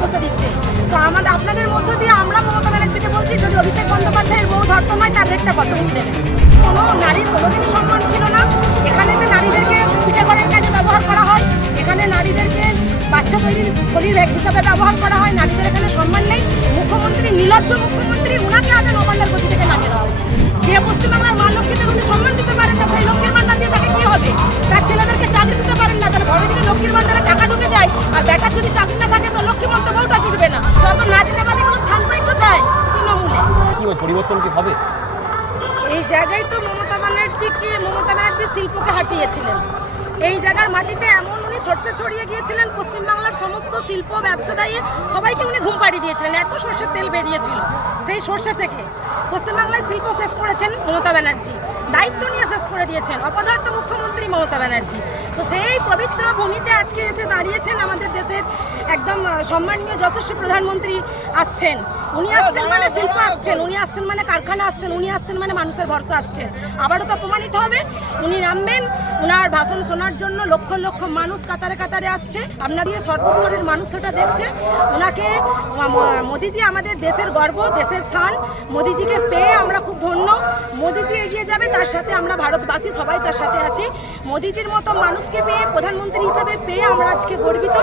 খসে দিচ্ছে। তো আমাদের, আপনাদের মধ্য দিয়ে আমরা মমতা ব্যানার্জিকে বলছি, যদি অভিষেক বন্দ্যোপাধ্যায়ের বউ ধর্ষণ হয়, তার রেটটা কত? দেবে কোনো নারীর কোনোদিনই সম্মান ছিল না। এখানেতে নারীদেরকে পরিবর্তন কি হবে? এই জায়গায় তো মমতা ব্যানার্জিকে মমতা ব্যানার্জি শিল্পকে হাঁটিয়েছিলেন। এই জায়গার মাটিতে এমন উনি সরষে ছড়িয়ে গিয়েছিলেন, পশ্চিমবাংলার সমস্ত শিল্প ব্যবসাদায়ী সবাইকে উনি ঘুম পাড়িয়ে দিয়েছিলেন, এত সর্ষের তেল বেরিয়েছিল সেই সর্ষে থেকে। পশ্চিমবাংলায় শিল্প শেষ করেছেন মমতা ব্যানার্জি, দায়িত্ব নিয়ে শেষ করে দিয়েছেন অপদার্থ মুখ্যমন্ত্রী মমতা ব্যানার্জি। তো সেই পবিত্র ভূমিতে আজকে এসে দাঁড়িয়েছেন আমাদের দেশের একদম সম্মানীয় যশস্বী প্রধানমন্ত্রী আসছেন। উনি আসছেন মানে শিল্প আসছেন, উনি আসছেন মানে কারখানা আসছেন, উনি আসছেন মানে মানুষের ভরসা আসছেন। আবারও তো প্রমাণিত হবে, উনি নামবেন, উনার ভাষণ শোনার জন্য লক্ষ লক্ষ মানুষ কাতারে কাতারে আসছে। আপনাদের সর্বস্তরের মানুষ সেটা দেখছে। ওনাকে মোদিজি আমাদের দেশের গর্ব, দেশের স্থান মোদিজিকে পেয়ে আমরা খুব ধন্য। মোদিজি এগিয়ে যাবে, তার সাথে আমরা ভারতবাসী সবাই তার সাথে আছি। মোদিজির মতো মানুষকে পেয়ে, প্রধানমন্ত্রী হিসাবে পেয়ে আমরা আজকে গর্বিত।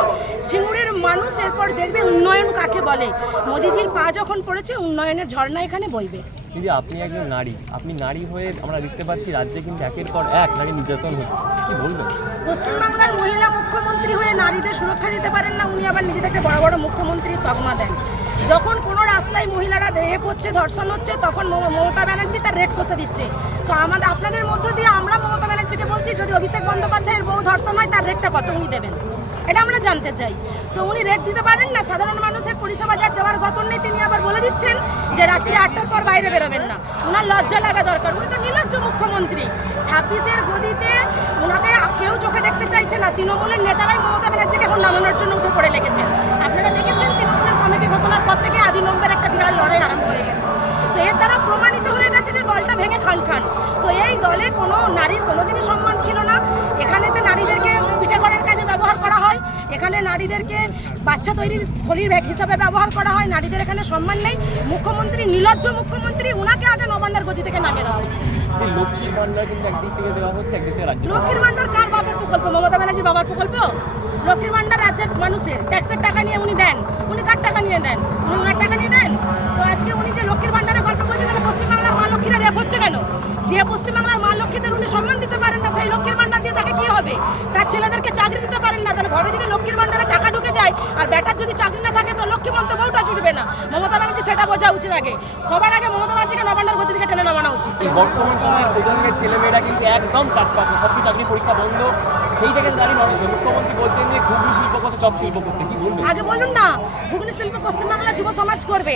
সিঙ্গুরের মানুষ এরপর দেখবে উন্নয়ন কাকে বলে। মোদিজির পা যখন পড়েছে, উন্নয়নের ঝর্ণা এখানে বইবে দিদি আপনি একজন নারী আপনি নারী হয়ে আমরা দেখতে পাচ্ছি রাজ্যে কিন্তু একের পর এক নারী নির্যাতন হচ্ছে। কি বলবেন? পশ্চিমবাংলার মহিলা মুখ্যমন্ত্রী হয়ে নারীদের সুরক্ষা দিতে পারেন না উনি আবার নিজেদেরকে বড় বড় মুখ্যমন্ত্রী তকমা দেন। যখন কোনো রাস্তায় মহিলারা রেপ হচ্ছে ধর্ষণ হচ্ছে তখন মমতা ব্যানার্জি তার রেট কষে দিচ্ছে। তো আমাদের আপনাদের মধ্য দিয়ে আমরা মমতা ব্যানার্জিকে বলছি যদি অভিষেক বন্দ্যোপাধ্যায়ের বউ ধর্ষণ হয় তার রেটটা কত উনি দেবেন? এটা আমরা জানতে চাই। তো উনি রেট দিতে পারেন না? সাধারণ মানুষের পরিষেবা যার দেওয়ার গতন নেই, তিনি আবার বলে দিচ্ছেন যে রাত্রি আটটার পর বাইরে বেরোবেন না। ওনার লজ্জা লাগা দরকার। উনি তো নির্লজ্জ মুখ্যমন্ত্রী। ছাব্বিশের গদিতে ওনাকে কেউ চোখে দেখতে চাইছে না। তৃণমূলের নেতারাই মমতা ব্যানার্জিকে এখন নামানোর জন্য উঠে পড়ে লেগেছেন। আপনারা দেখেছেন তৃণমূলের কমিটি ঘোষণার পর থেকে আদি নম্বর একটা বিরাট লড়াই আরম্ভ হয়ে গেছে। নারীদেরকে বাচ্চা তৈরির থলির ব্যাগ হিসাবে ব্যবহার করা হয়। নারীদের এখানে সম্মান নেই। মুখ্যমন্ত্রী নির্লজ্জ মুখ্যমন্ত্রী উনাকে আগে নবান্নের গতি থেকে নামিয়ে দেওয়া উচিত লক্ষ্মীর ভান্ডার কিন্তু একদিক থেকে দেওয়া হচ্ছে একদিক থেকে রাজ্য লক্ষ্মীর ভান্ডার কার বাবার প্রকল্প? মমতা ব্যানার্জি বাবার প্রকল্প? লক্ষ্মীর ভান্ডার রাজ্যের মানুষের। ট্যাক্সের টাকা নিয়ে উনি দেন। উনি কার টাকা নিয়ে দেন? উনি ওনার টাকা নিয়ে দেন? তো আজকে উনি যে লক্ষ্মীর ভান্ডারের গল্প বলছেন তাহলে পশ্চিমবাংলার মা লক্ষ্মীরা রেপ হচ্ছে কেন? যে পশ্চিমবাংলার মা লক্ষ্মীদের উনি সম্মান দিতে পারেন না সেই লক্ষ্মীর ভান্ডার দিয়ে তাকে কি হবে? তার ছেলেদেরকে চাকরি দিতে পারেন না তাহলে ঘরে যদি লক্ষ্মীর ভান্ডারে টাকা ঢুকে যায় আর বেটার যদি চাকরি না থাকে তো লক্ষ্মী মন্ত বউটা জুটবে না। মমতা ব্যানার্জি সেটা বোঝা উচিত আগে। সবার আগে মমতা ব্যানার্জিকে নবান্নের গতি থেকে টেনে নামানো উচিত। বর্তমান সময়ের প্রজন্মের ছেলেমেয়েরা কিন্তু একদম টাটকা সব চাকরি পরীক্ষা বন্ধ সেই থেকে দাঁড়িয়ে নরেন্দ্র মুখ্যমন্ত্রী বলতেন যে ঘুগনি শিল্প করতে চপ শিল্প করতে। কি বলবেন? আগে বলুন না ঘুগনি শিল্প পশ্চিমবাংলার যুব সমাজ করবে।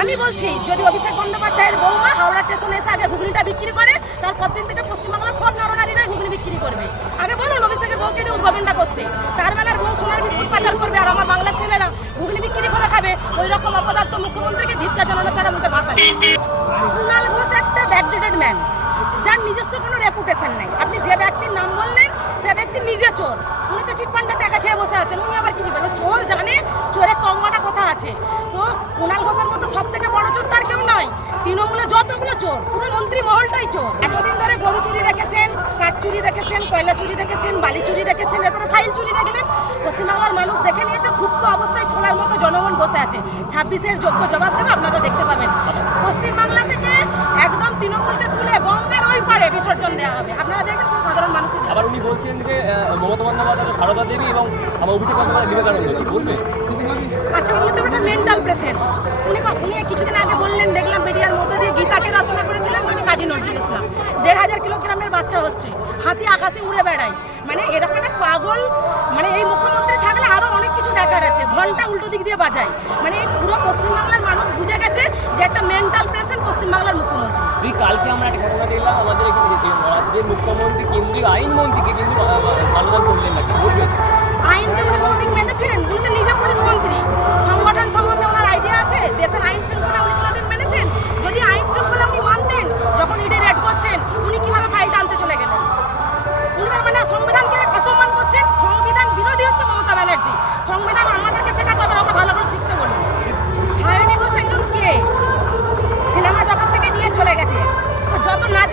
আমি বলছি যদি অভিষেক বন্দ্যোপাধ্যায়ের বৌমা হাওড়া স্টেশনে এসে আগে ঘুগনিটা বিক্রি করে তারপর দিন থেকে পশ্চিমবাংলার সব নরনারীরাই ঘুগনি বিক্রি করবে আগে বলুন অভিষেকের বউকে দিয়ে উদ্বোধনটা করতে তার বেলার বউ সোনার বিস্কুট পাচার করবে আর আমার বাংলার ছেলেরা ঘুগনি বিক্রি করে খাবে ওই রকম অপদার্থ মুখ্যমন্ত্রীকে ধিক্কা জানানো ছাড়া মুখে ভাষা নেই কুণাল ঘোষ একটা ব্যাকডেটেড ম্যান যার নিজস্ব কোনো রেপুটেশন নাই। আপনি যে ব্যক্তির নাম বললেন, সে ব্যক্তি নিজে চোর। উনি তো চিটপান্ডার টাকা খেয়ে বসে আছেন, উনি আবার কিছু জানেন চোর জানে, চোরের তঙ্গাটা কোথা আছে। তো কুণাল ঘোষের মতো সব থেকে বড় চোর তার কেউ নয় তৃণমূলে যতগুলো চোর, পুরো মন্ত্রী মহলটাই চোর। এতদিন ধরে গরু চুরি দেখেছেন, কাঠ চুরি দেখেছেন, কয়লা চুরি দেখেছেন, বালি চুরি দেখেছেন, এরপরে ফাইল চুরি দেখলেন। পশ্চিমবাংলার মানুষ বসে আছে। ছাব্বিশের যোগ্য জবাব দেবে আপনারা দেখতে পাবেন। পশ্চিমবাংলা থেকে একদম তৃণমূলকে তুলে বঙ্গের ওই পারে বিসর্জন দেওয়া হবে। আপনারা দেখবেন সাধারণ মানুষের আবার উনি বলছেন যে মমতা বন্দ্যোপাধ্যায় সারদা দেবী এবং আমার অভিষেক বন্দ্যোপাধ্যায় বিবেকানন্দ কি বলবেন আচ্ছা উনি তো একটা মেন্টাল পেশেন্ট উনি উনি কিছুদিন আগে বললেন দেখলাম মিডিয়ার মধ্যে দিয়ে গীতাকে রচনা করেছিলেন বলছে কাজী নজরুল ইসলাম। দেড় হাজার কিলোগ্রামের বাচ্চা হচ্ছে। হাতি আকাশে উড়ে বেড়ায়। মানে এরকম একটা পাগল মানে এই অনেক আছে। ঘণ্টা উল্টো দিক দিয়ে বাজায়। মানে পুরো পশ্চিমবাংলার মানুষ বুঝে গেছে যে একটা মেন্টাল পেশেন্ট পশ্চিমবাংলার মুখ্যমন্ত্রী। এই কালকে আমরা একটা ঘটনা দেখলাম আমাদের এখানে যে রাজ্যের মুখ্যমন্ত্রী কেন্দ্রীয় আইনমন্ত্রীকে কিন্তু আহ, মানদান করলেন না কি বলবেন আইনকে উনি কোনোদিন মেনেছেন? উনি তো নিজে পুলিশ মন্ত্রী। সংগঠন সম্বন্ধে ওনার আইডিয়া আছে? দেশের আইন শৃঙ্খলা আমাদেরকে একজন কে? সিনেমা জগৎ থেকে নিয়ে চলে গেছে। তো যত নাচ